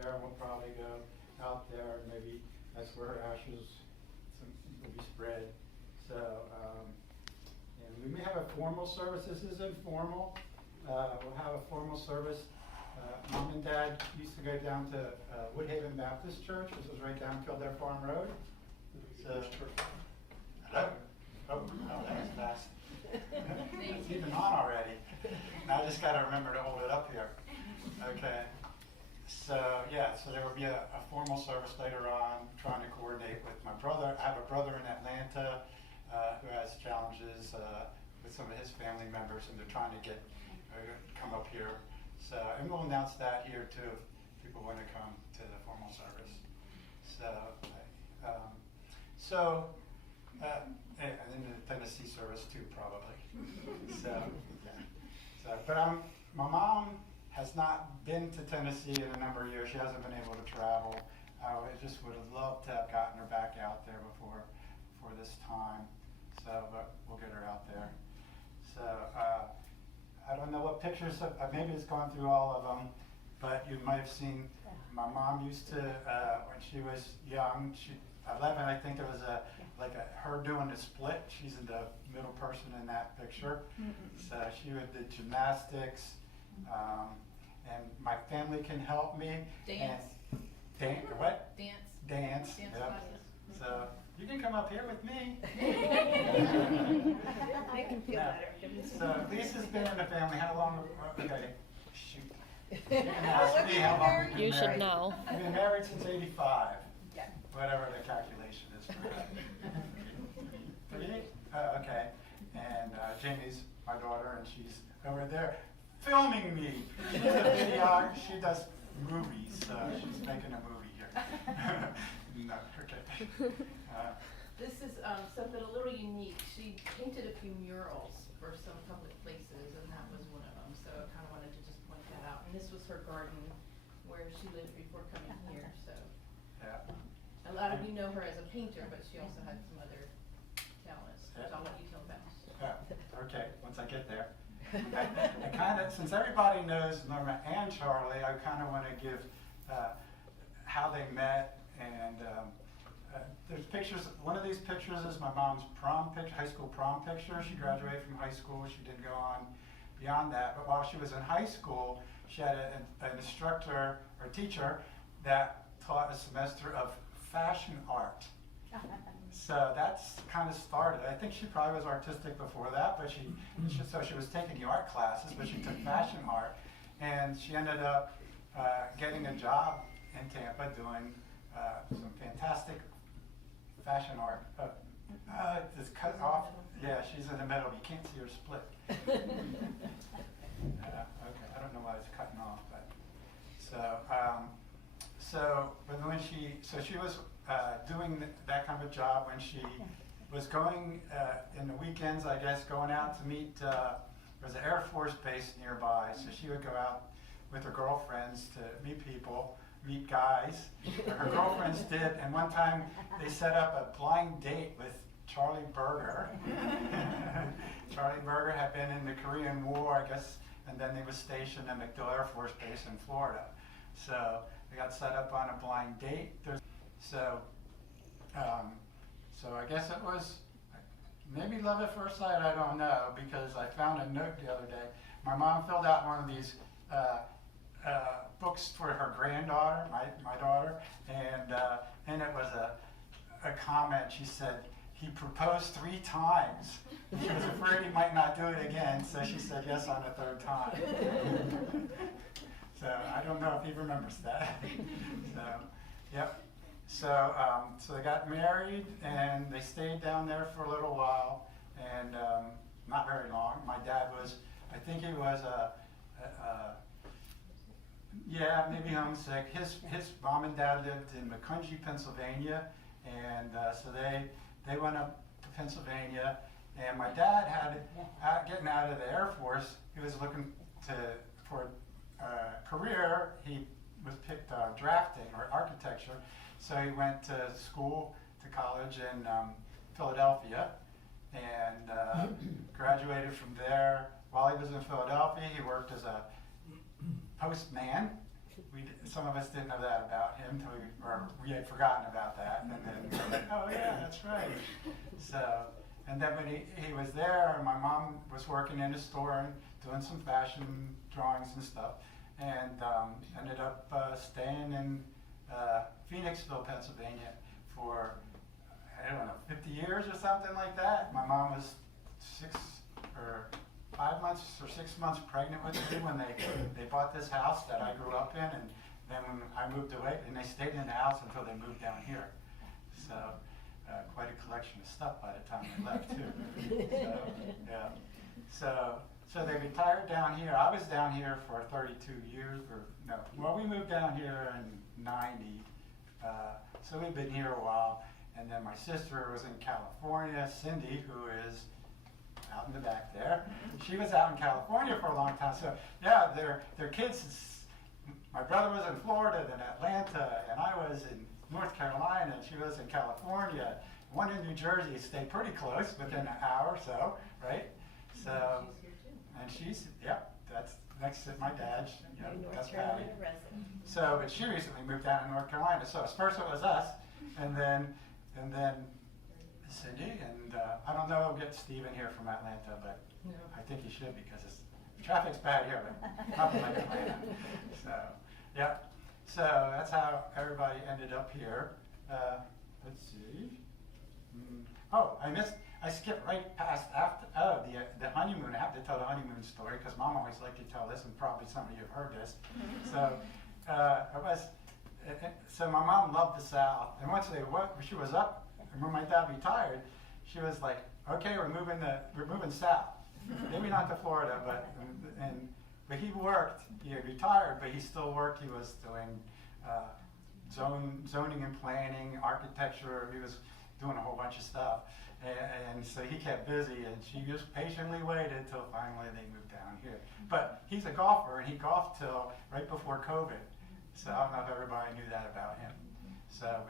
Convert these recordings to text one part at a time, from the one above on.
there, and we'll probably go out there, and maybe that's where her ashes will be spread. So, and we may have a formal service. This is informal. We'll have a formal service. Mom and Dad used to go down to Woodhaven Baptist Church, which was right down Kildare Farm Road. So, oh, that was fast. It's even on already. Now I just got to remember to hold it up here. Okay. So yeah, so there will be a formal service later on, trying to coordinate with my brother. I have a brother in Atlanta who has challenges with some of his family members, and they're trying to get come up here. So, and we'll announce that here too if people want to come to the formal service. And in the Tennessee service too, probably. So, yeah. But my mom has not been to Tennessee in a number of years. She hasn't been able to travel. I just would have loved to have gotten her back out there before this time. So, but we'll get her out there. So, I don't know what pictures, maybe it's gone through all of them, but you might have seen my mom used to, when she was young, 11, I think it was her doing a split. She's the middle person in that picture. So she would do gymnastics, and my family can help me. Dance. What? Dance. Dance. Yep. Classes. So you can come up here with me. I can feel better. So Lisa's been in the family. How long? Okay. Shoot. You can ask me how long we've been You should married. know. We've been married since '85. Yeah. Whatever the calculation is for that. 38? Okay. And Jamie's my daughter, and she's over there filming me. She's a video. She does movies. She's making a movie here. No, okay. This is something a little unique. She painted a few murals for some public places, and that was one of them. So I kind of wanted to just point that out. And this was her garden where she lived before coming here. So Yeah. a lot of you know her as a painter, but she also had some other talents, which I'll let you tell about. Yeah. Okay. Once I get there. I kind of, since everybody knows Norma and Charlie, I kind of want to give how they met, and there's pictures. One of these pictures is my mom's prom picture, high school prom picture. She graduated from high school. She didn't go on beyond that. But while she was in high school, she had an instructor or teacher that taught a semester of fashion art. So that's kind of started. I think she probably was artistic before that, but she was taking the art classes, but she took fashion art, and she ended up getting a job in Tampa doing some fantastic fashion art. It's cut off. Yeah, she's in the middle. You can't see her split. Okay, I don't know why it's cutting off, but but when she was doing that kind of job when she was going in the weekends, I guess, going out to meet. There was an Air Force base nearby, so she would go out with her girlfriends to meet people, meet guys. Her girlfriends did, and one time they set up a blind date with Charlie Berger. Charlie Berger had been in the Korean War, I guess, and then he was stationed at MacDill Air Force Base in Florida. So they got set up on a blind date. So I guess it was maybe love at first sight, I don't know, because I found a note the other day. My mom filled out one of these books for her granddaughter, my daughter, and it was a comment. She said, he proposed 3 times. She was afraid he might not do it again, so she said yes on the 3rd time. So I don't know if he remembers that. So, yep. So they got married, and they stayed down there for a little while, and not very long. My dad was, I think he was maybe homesick. His mom and dad lived in Macungie, Pennsylvania, and so they went up to Pennsylvania, and my dad had getting out of the Air Force. He was looking for a career. He was picked drafting or architecture, so he went to college in Philadelphia, and graduated from there. While he was in Philadelphia, he worked as a postman some of us didn't know that about him till or we had forgotten about that, and then we were like, oh yeah, that's right. So, and then when he was there, my mom was working in a store and doing some fashion drawings and stuff, and ended up staying in Phoenixville, Pennsylvania for, I don't know, 50 years or something like that. My mom was 5 months or 6 months pregnant with me when they bought this house that I grew up in, and then when I moved away, and they stayed in the house until they moved down here. So quite a collection of stuff by the time they left too. So, yeah. So they retired down here. I was down here for 32 years, or no, well, we moved down here in 90. So we've been here a while. And then my sister was in California, Cindy, who is out in the back there. She was out in California for a long time. So yeah, their kids, my brother was in Florida, then Atlanta, and I was in North Carolina, and she was in California. One in New Jersey stayed pretty close, within an hour or so, right? So, and she's, yep, that's next to my dad, that's Patty. So, but she recently moved down to North Carolina. So first it was us, and then Cindy, and I don't know, we'll get Steve in here from Atlanta, but No. I think he should, because traffic's bad here, but nothing like Atlanta. So, yeah. So that's how everybody ended up here. Let's see. Oh, I skipped right past the honeymoon. I have to tell the honeymoon story because Mom always liked to tell this, and probably some of you have heard this. So my mom loved the South, and once she was up, and when my dad retired, she was like, "Okay, we're moving south. Maybe not to Florida, but he worked. He retired, but he still worked. He was doing zoning and planning, architecture. He was doing a whole bunch of stuff, and so he kept busy. And she just patiently waited till finally they moved down here. But he's a golfer, and he golfed till right before COVID. So I don't know if everybody knew that about him. So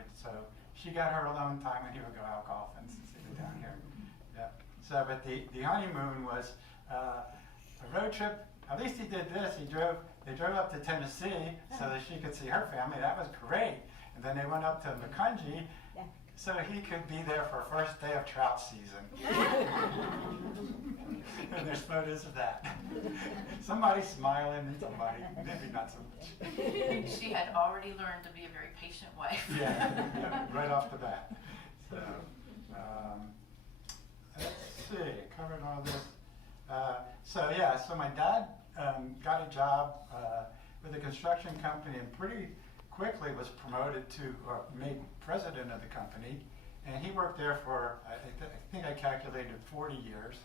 she got her alone time, and he would go out golfing since he was down here. Yeah. So, but the honeymoon was a road trip. At least he did this. They drove up to Tennessee so that she could see her family. That was great. And then they went up to Macungie so he could be there for first day of trout season. And there's photos of that. Somebody smiling and somebody maybe not so much. She had already learned to be a very patient wife. Yeah, right off the bat. So, let's see, covered all this. So my dad got a job with a construction company and pretty quickly was promoted to, or made president of the company. And he worked there for, I think I calculated 40 years.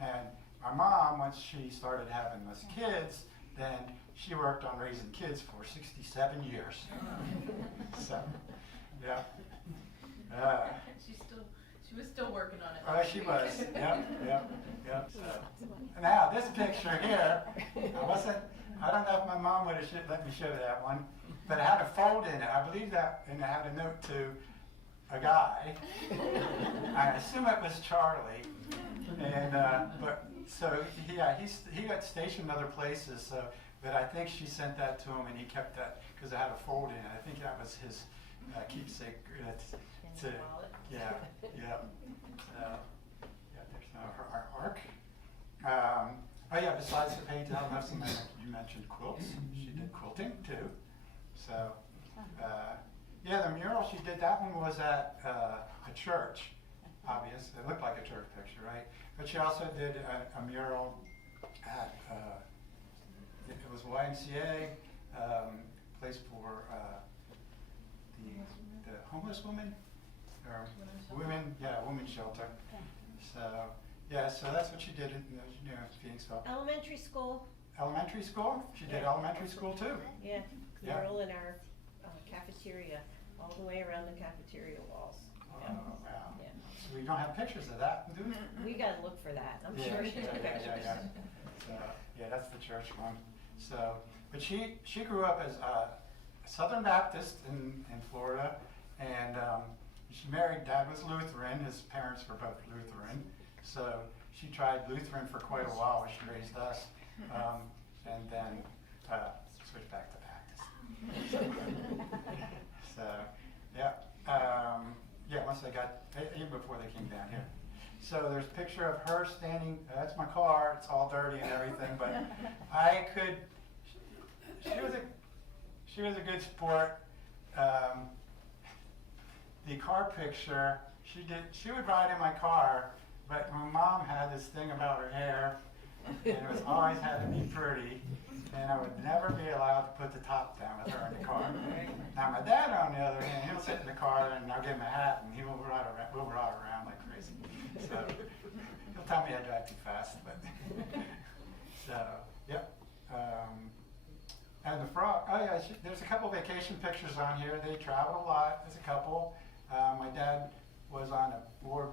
And my mom, once she started having us kids, then she worked on raising kids for 67 years. So, yeah. She was still working on it. Oh, she was. Yep. So. Now, this picture here, I don't know if my mom would have let me show that one, but it had a fold in it. I believe that, and it had a note to a guy. I assume it was Charlie. And, he got stationed other places, so, but I think she sent that to him and he kept that, because it had a fold in it. I think that was his keepsake. There's her arc. Besides the painting, I don't know if you mentioned quilts. She did quilting too. So, the mural she did, that one was at a church, obvious. It looked like a church picture, right? But she also did a mural at, it was YMCA, place for the homeless women, or women, women's shelter. So that's what she did in Phoenixville. Elementary school. Elementary school? She did elementary school too? Yeah, Yeah. mural in our cafeteria, all the way around the cafeteria walls. Oh, Yeah. wow. Yeah. So we don't have pictures of that, do we? We gotta look for that. I'm sure she took pictures. So, that's the church one. So, but she grew up as a Southern Baptist in Florida, and she married, Dad was Lutheran, his parents were both Lutheran, so she tried Lutheran for quite a while when she raised us, and then switched back to Baptist. So, yeah, once they got, even before they came down here. So there's a picture of her standing, that's my car, it's all dirty and everything, but she was a good sport. The car picture, she would ride in my car, but my mom had this thing about her hair, and it was always had to be pretty, and I would never be allowed to put the top down with her in the car. Now my dad, on the other hand, he'll sit in the car and I'll give him a hat and we'll ride around like crazy. So he'll tell me I drive too fast, but so yep. And the frog. Oh yeah, there's a couple vacation pictures on here. They traveled a lot. There's a couple. My dad was on a board,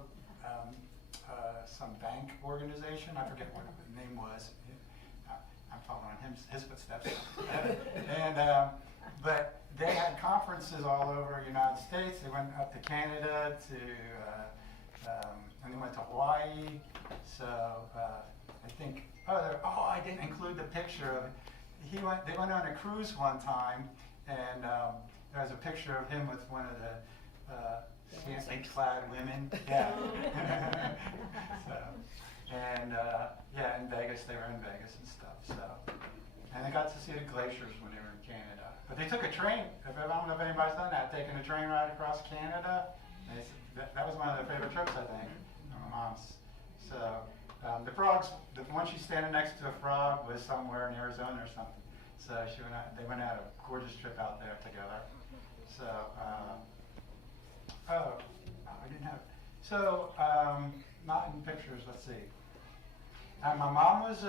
some bank organization. I forget what the name was. I'm following his footsteps. And but they had conferences all over the United States. They went up to Canada and they went to Hawaii. So I think. I didn't include the picture of it. They went on a cruise one time, and there was a picture of him with one of the scantily clad women. Yeah. So, and in Vegas, they were in Vegas and stuff. So, and they got to see the glaciers when they were in Canada. But they took a train. I don't know if anybody's done that, taking a train ride across Canada. They said that was one of their favorite trips, I think, my mom's. So. The frogs, the one she's standing next to a frog was somewhere in Arizona or something. So they went on a gorgeous trip out there together. So, I didn't have, so, not in pictures, let's see. And my mom was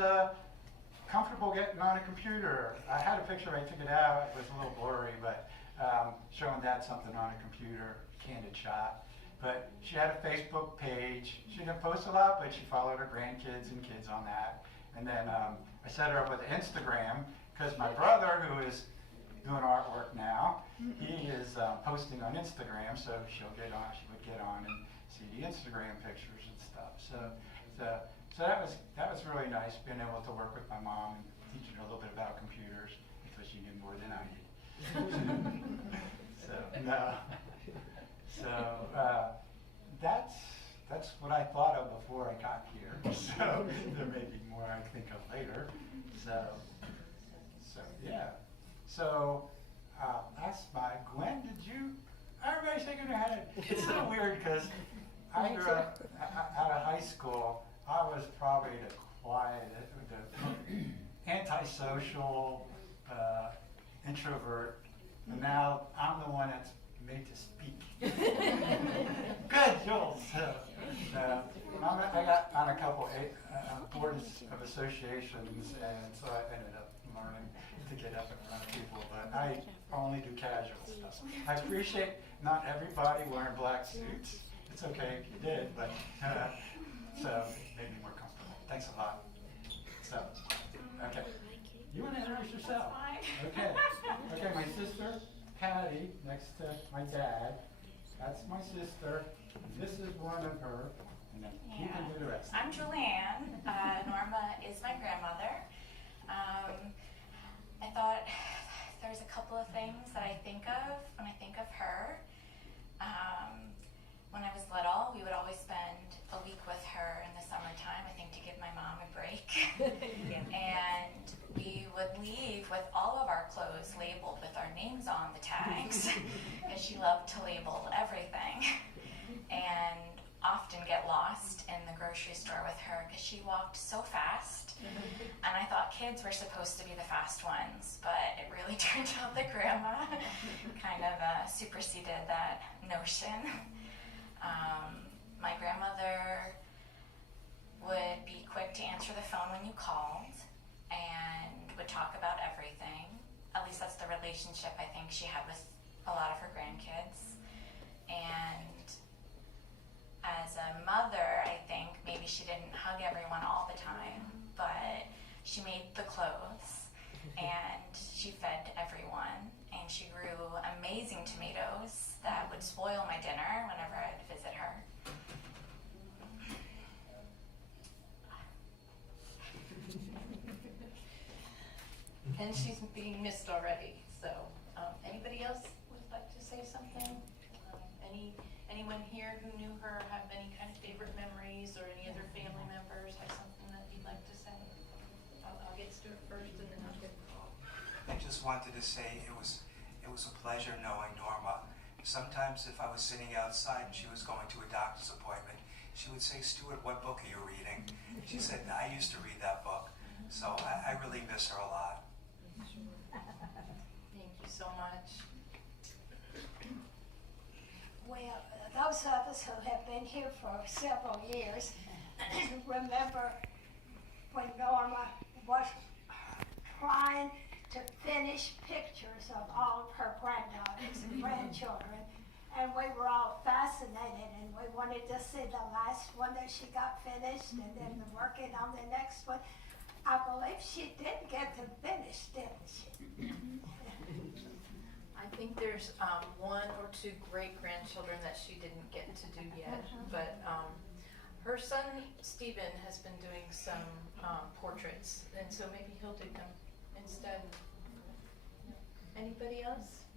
comfortable getting on a computer. I had a picture, I took it out, it was a little blurry, but showing Dad something on a computer, candid shot. But she had a Facebook page. She didn't post a lot, but she followed her grandkids and kids on that. And then I set her up with Instagram because my brother, who is doing artwork now, he is posting on Instagram, so she would get on and see the Instagram pictures and stuff. So that was really nice, being able to work with my mom and teaching her a little bit about computers because she knew more than I did. That's what I thought of before I got here. So there may be more I think of later. So yeah. So that's my Gwen. Did you? Everybody's shaking their head. It's so weird because I grew up out of high school. I was probably the quiet, the antisocial introvert, and now I'm the one that's made to speak. Good, Jules. I got on a couple boards of associations, and so I ended up learning to get up in front of people, but I only do casual stuff. I appreciate not everybody wearing black suits. It's okay if you did, but so it made me more comfortable. Thanks a lot. So, okay. You want to introduce yourself? Okay. Okay, my sister, Patty, next to my dad. That's my sister. This is one of her. And then you can do the rest. I'm Julianne. Norma is my grandmother. I thought there's a couple of things that I think of when I think of her. When I was little, we would always spend a week with her in the summertime, I think to give my mom a break. Yeah. And we would leave with all of our clothes labeled with our names on the tags, because she loved to label everything. And often get lost in the grocery store with her because she walked so fast. And I thought kids were supposed to be the fast ones, but it really turned out that grandma kind of superseded that notion. My grandmother would be quick to answer the phone when you called and would talk about everything. At least that's the relationship I think she had with a lot of her grandkids. And as a mother, I think maybe she didn't hug everyone all the time, but she made the clothes and she fed everyone, and she grew amazing tomatoes that would spoil my dinner whenever I'd visit her. And she's being missed already, so anyone here who knew her have any kind of favorite memories, or any other family members have something that you'd like to say? I'll get Stuart first, and then I'll get Paul. I just wanted to say it was a pleasure knowing Norma. Sometimes if I was sitting outside and she was going to a doctor's appointment, she would say, "Stuart, what book are you reading?" She said, "I used to read that book." So I really miss her a lot. Thank you so much. Well, those of us who have been here for several years remember when Norma was trying to finish pictures of all of her granddaughters and grandchildren, and we were all fascinated, and we wanted to see the last one that she got finished, and then working on the next one. I believe she did get to finish, didn't she? I think there's one or two great-grandchildren that she didn't get to do yet, but her son Stephen has been doing some portraits, and so maybe he'll do them instead. Anybody else?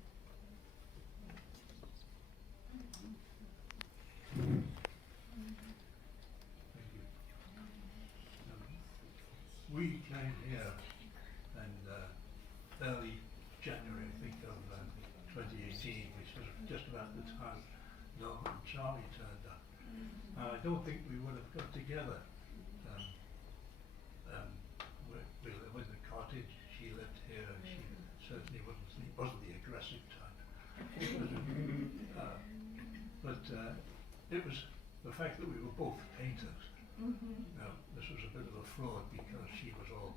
We came here in early January, I think, of 2018, which was just about the time Norma and Charlie turned up. I don't think we would have got together. We live in the cottage, she lived here, and she certainly wasn't the aggressive type. But it was the fact that we were both painters. Now, this was a bit of a fraud because she was all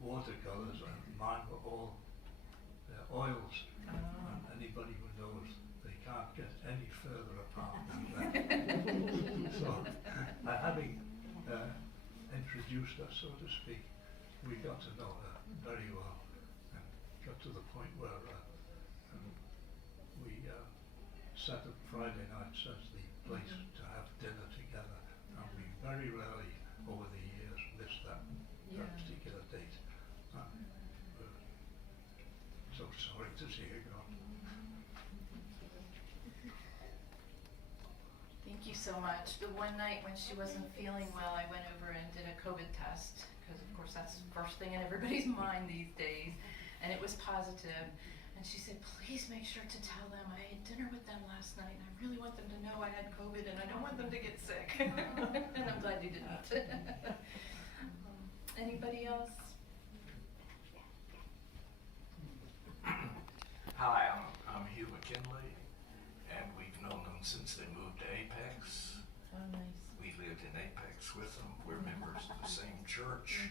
watercolors and mine were all oils. And anybody who knows, they can't get any further apart than that. So, having introduced her, so to speak, we got to know her very well and got to the point where we set up Friday nights as the place to have dinner together, and we very rarely over the years missed that particular date. We're so sorry to see her gone. Thank you so much. The one night when she wasn't feeling well, I went over and did a COVID test, because of course that's the first thing in everybody's mind these days, and it was positive. And she said, "Please make sure to tell them I had dinner with them last night, and I really want them to know I had COVID, and I don't want them to get sick." And I'm glad you didn't. Anybody else? Hi, I'm Hugh McKinley, and we've known them since they moved to Apex. Oh, nice. We lived in Apex with them. We're members of the same church.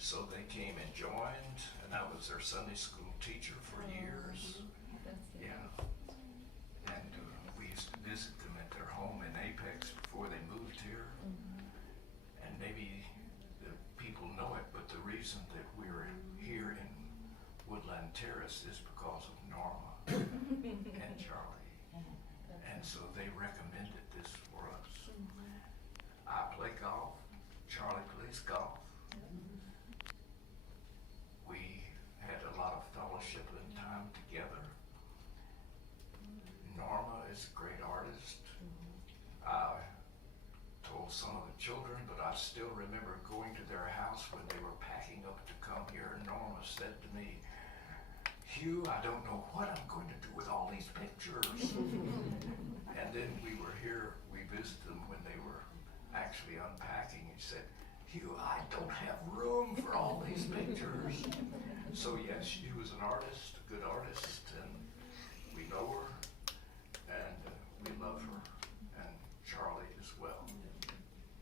So they came and joined, and I was their Sunday school teacher for years. Yeah. And we used to visit them at their home in Apex before they moved here. And maybe the people know it, but the reason that we're here in Woodland Terrace is because of Norma and Charlie. And so they recommended this for us. I play golf. Charlie plays golf. We had a lot of fellowship and time together. Norma is a great artist. I told some of the children, but I still remember going to their house when they were packing up to come here. Norma said to me, "Hugh, I don't know what I'm going to do with all these pictures." And then we were here, we visited them when they were actually unpacking. He said, "Hugh, I don't have room for all these pictures." So yes, she was an artist, a good artist, and we know her, and we love her, and Charlie as well.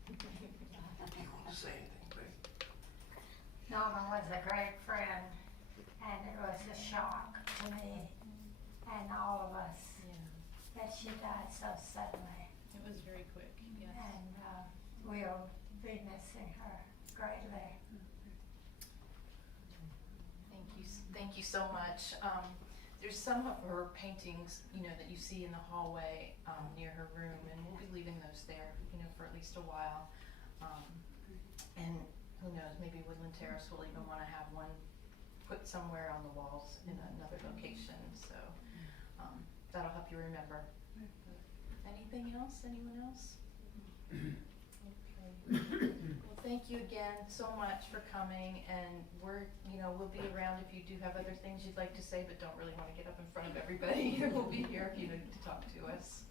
Do you want to say anything, babe? Norma was a great friend, and it was a shock to me and all of us that she died so suddenly. It was very quick, yes. And we'll be missing her greatly. Thank you so much. There's some of her paintings, that you see in the hallway near her room, and we'll be leaving those there, for at least a while. And who knows, maybe Woodland Terrace will even want to have one put somewhere on the walls in another location. So that'll help you remember Anything else? Anyone else? Okay. Well, thank you again so much for coming, and we'll be around if you do have other things you'd like to say, but don't really want to get up in front of everybody. We'll be here if you need to talk to us.